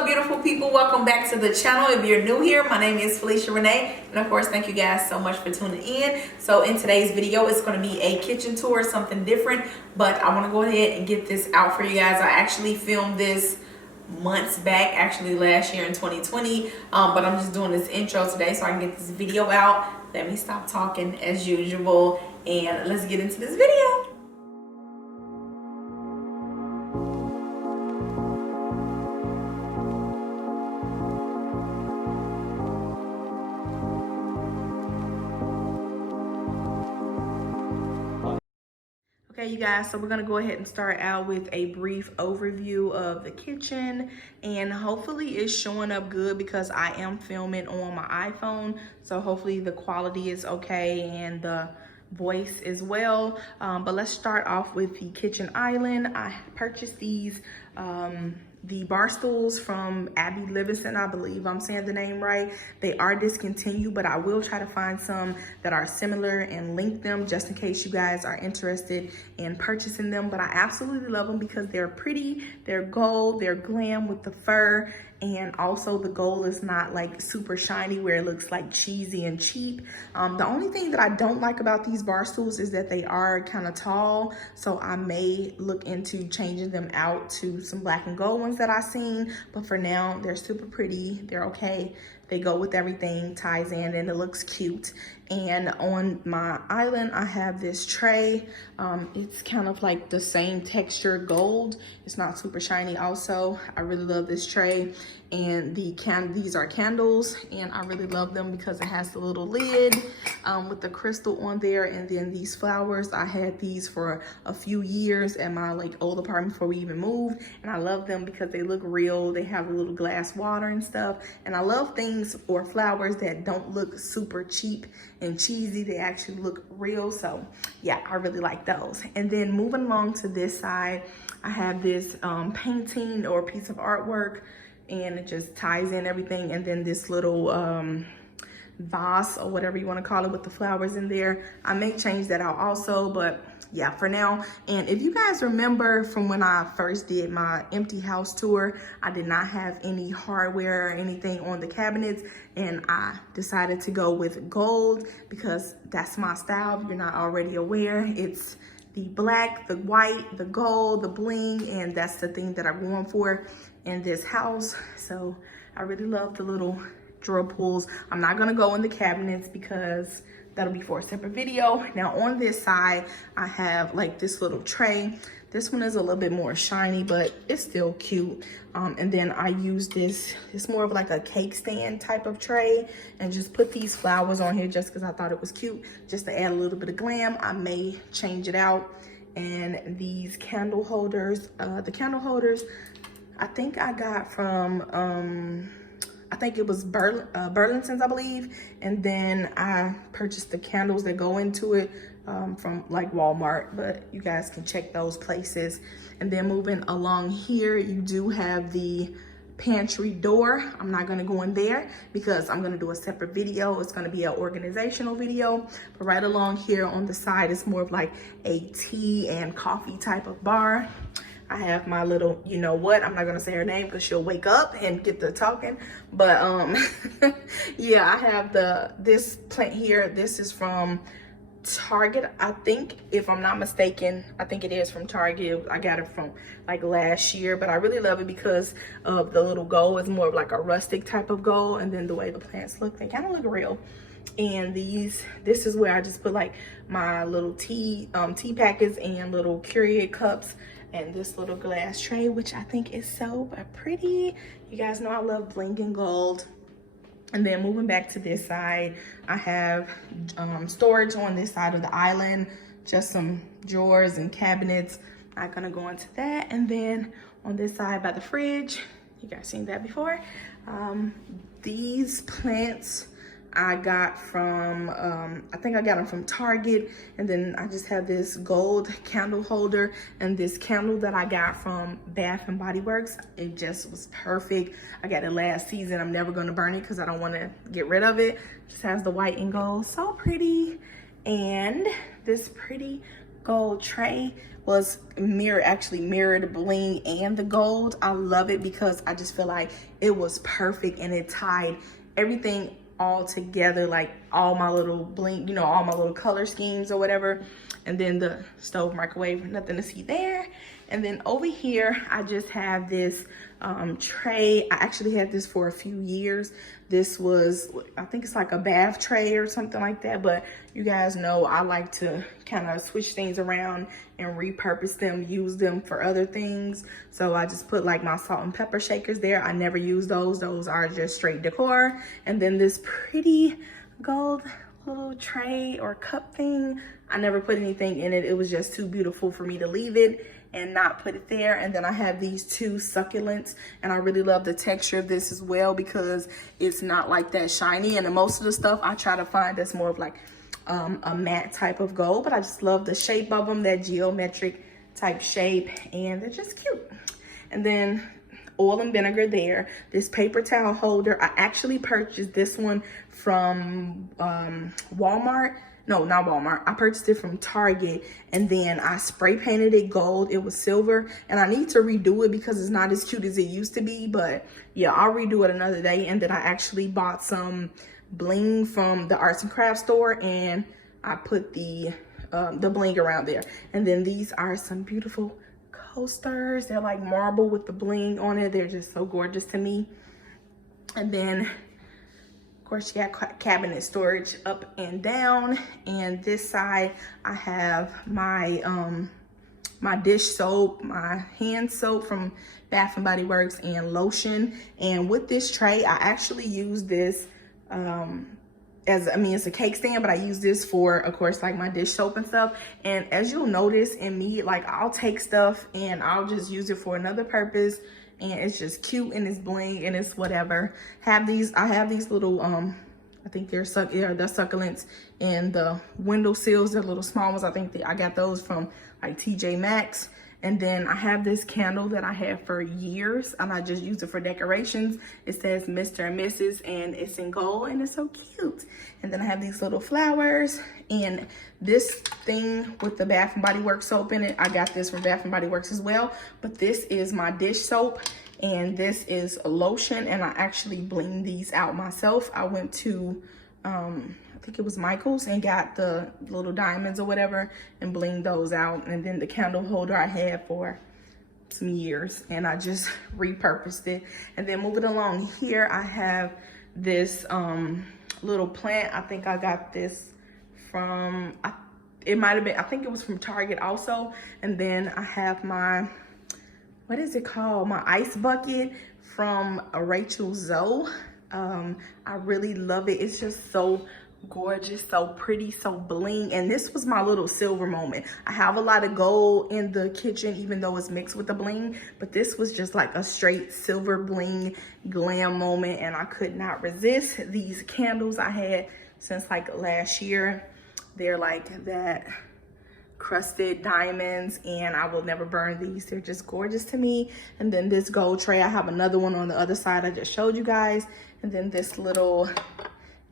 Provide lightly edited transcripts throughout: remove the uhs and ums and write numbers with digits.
up, beautiful people? Welcome back to the channel. If you're new here, my name is Felicia Renee, and of course thank you guys so much for tuning in. So in today's video, it's going to be a kitchen tour, something different, but I want to go ahead and get this out for you guys. I actually filmed this months back, actually last year in 2020, but I'm just doing this intro today so I can get this video out. Let me stop talking as usual and let's get into this video. Okay, you guys, so we're gonna go ahead and start out with a brief overview of the kitchen, and hopefully it's showing up good because I am filming on my iPhone, so hopefully the quality is okay and the voice as well. But let's start off with the kitchen island. I purchased these the bar stools from Abby Livingston, I believe I'm saying the name right. They are discontinued, but I will try to find some that are similar and link them just in case you guys are interested in purchasing them. But I absolutely love them because they're pretty, they're gold, they're glam with the fur, and also the gold is not like super shiny where it looks like cheesy and cheap. The only thing that I don't like about these bar stools is that they are kind of tall, so I may look into changing them out to some black and gold ones that I've seen, but for now they're super pretty, they're okay, they go with everything, ties in, and it looks cute. And on my island I have this tray. It's kind of like the same texture gold, it's not super shiny. Also, I really love this tray, and these are candles, and I really love them because it has the little lid with the crystal on there. And then these flowers, I had these for a few years at my old apartment before we even moved, and I love them because they look real. They have a little glass water and stuff, and I love things or flowers that don't look super cheap and cheesy. They actually look real, so yeah, I really like those. And then moving along to this side, I have this painting or piece of artwork, and it just ties in everything. And then this little vase or whatever you want to call it with the flowers in there. I may change that out also, but yeah, for now. And if you guys remember from when I first did my empty house tour, I did not have any hardware or anything on the cabinets, and I decided to go with gold because that's my style. If you're not already aware, it's the black, the white, the gold, the bling, and that's the thing that I'm going for in this house. So I really love the little drawer pulls. I'm not gonna go in the cabinets because that'll be for a separate video. Now on this side, I have like this little tray. This one is a little bit more shiny, but it's still cute. And then I use this, it's more of like a cake stand type of tray, and just put these flowers on here just because I thought it was cute, just to add a little bit of glam. I may change it out. And these candle holders, the candle holders, I think I got from, I think it was Burlington's, I believe. And then I purchased the candles that go into it from like Walmart, but you guys can check those places. And then moving along here, you do have the pantry door. I'm not gonna go in there because I'm gonna do a separate video. It's gonna be an organizational video. But right along here on the side, it's more of like a tea and coffee type of bar. I have my little, you know what, I'm not gonna say her name because she'll wake up and get to talking. But yeah, I have this plant here. This is from Target, I think, if I'm not mistaken. I think it is from Target. I got it from like last year, but I really love it because of the little gold. It's more of like a rustic type of gold, and then the way the plants look, they kind of look real. And this is where I just put like my little tea packets and little Keurig cups, and this little glass tray, which I think is so pretty. You guys know I love bling and gold. And then moving back to this side, I have storage on this side of the island, just some drawers and cabinets. Not gonna go into that. And then on this side by the fridge, you guys seen that before. These plants I got from, I think I got them from Target. And then I just have this gold candle holder and this candle that I got from Bath and Body Works. It just was perfect. I got it last season. I'm never gonna burn it because I don't wanna get rid of it. Just has the white and gold, so pretty. And this pretty gold tray was actually mirrored the bling and the gold. I love it because I just feel like it was perfect and it tied everything all together, like all my little bling, you know, all my little color schemes or whatever. And then the stove, microwave, nothing to see there. And then over here, I just have this tray. I actually had this for a few years. This was, I think it's like a bath tray or something like that. But you guys know I like to kind of switch things around and repurpose them, use them for other things. So I just put like my salt and pepper shakers there. I never use those. Those are just straight decor. And then this pretty gold little tray or cup thing, I never put anything in it. It was just too beautiful for me to leave it and not put it there. And then I have these two succulents, and I really love the texture of this as well because it's not like that shiny. And most of the stuff I try to find that's more of like a matte type of gold, but I just love the shape of them, that geometric type shape, and they're just cute. And then oil and vinegar there. This paper towel holder, I actually purchased this one from Walmart. No, not Walmart. I purchased it from Target, and then I spray painted it gold. It was silver, and I need to redo it because it's not as cute as it used to be. But yeah, I'll redo it another day. And then I actually bought some bling from the arts and crafts store, and I put the bling around there. And then these are some beautiful coasters. They're like marble with the bling on it. They're just so gorgeous to me. And then of course you got cabinet storage up and down. And this side I have my my dish soap, my hand soap from Bath and Body Works, and lotion. And with this tray, I actually use this it's a cake stand, but I use this for, of course, like my dish soap and stuff. And as you'll notice in me, like I'll take stuff and I'll just use it for another purpose, and it's just cute and it's bling and it's whatever. I have these little I think they're succulents, and the window sills, they're little small ones. I think I got those from like TJ Maxx. And then I have this candle that I had for years, and I just use it for decorations. It says Mr. and Mrs. and it's in gold, and it's so cute. And then I have these little flowers, and this thing with the Bath and Body Works soap in it, I got this from Bath and Body Works as well. But this is my dish soap, and this is a lotion, and I actually bling these out myself. I went to I think it was Michael's and got the little diamonds or whatever and blinged those out. And then the candle holder I had for some years, and I just repurposed it. And then moving along here, I have this little plant. I think I got this from, it might have been, I think it was from Target also. And then I have my, what is it called? My ice bucket from Rachel Zoe. I really love it. It's just so gorgeous, so pretty, so bling. And this was my little silver moment. I have a lot of gold in the kitchen, even though it's mixed with the bling, but this was just like a straight silver bling glam moment, and I could not resist. These candles I had since like last year. They're like that crusted diamonds, and I will never burn these. They're just gorgeous to me. And then this gold tray, I have another one on the other side I just showed you guys. And then this little,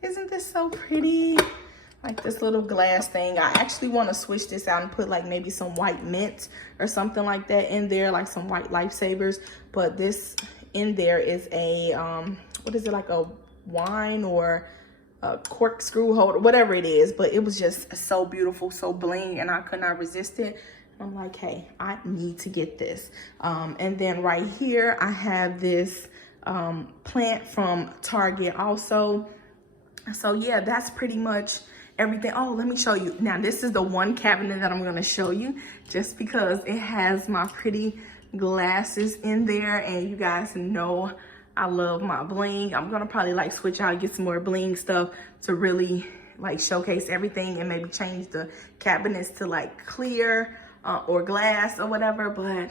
isn't this so pretty? Like this little glass thing. I actually want to switch this out and put like maybe some white mint or something like that in there, like some white lifesavers. But this in there is a what is it, like a wine or a corkscrew holder, whatever it is. But it was just so beautiful, so bling, and I could not resist it. I'm like, hey, I need to get this. And then right here I have this plant from Target also. So yeah, that's pretty much everything. Oh, let me show you. Now this is the one cabinet that I'm gonna show you, just because it has my pretty glasses in there, and you guys know I love my bling. I'm gonna probably like switch out and get some more bling stuff to really like showcase everything, and maybe change the cabinets to like clear or glass or whatever. But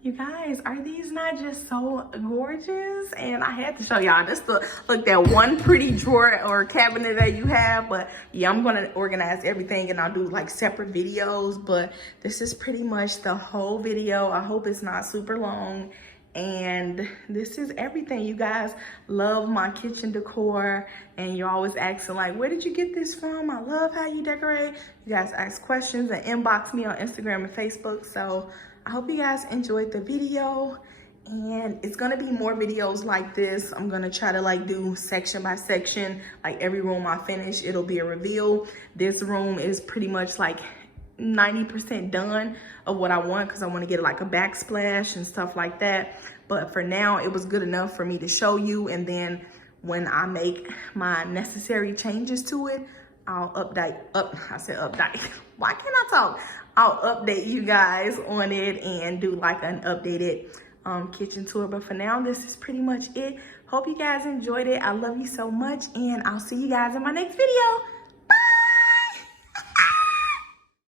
you guys, are these not just so gorgeous? And I had to show y'all just look that one pretty drawer or cabinet that you have. But yeah, I'm gonna organize everything and I'll do like separate videos. But this is pretty much the whole video. I hope it's not super long. And this is everything, you guys. Love my kitchen decor, and you're always asking like, where did you get this from? I love how you decorate. You guys ask questions and inbox me on Instagram and Facebook. So I hope you guys enjoyed the video, and it's gonna be more videos like this. I'm gonna try to like do section by section, like every room I finish, it'll be a reveal. This room is pretty much like 90% done of what I want, because I want to get like a backsplash and stuff like that. But for now, it was good enough for me to show you, and then when I make my necessary changes to it, I'll update. Why can't I talk? I'll update you guys on it and do like an updated kitchen tour. But for now, this is pretty much it. Hope you guys enjoyed it. I love you so much, and I'll see you guys in my next video.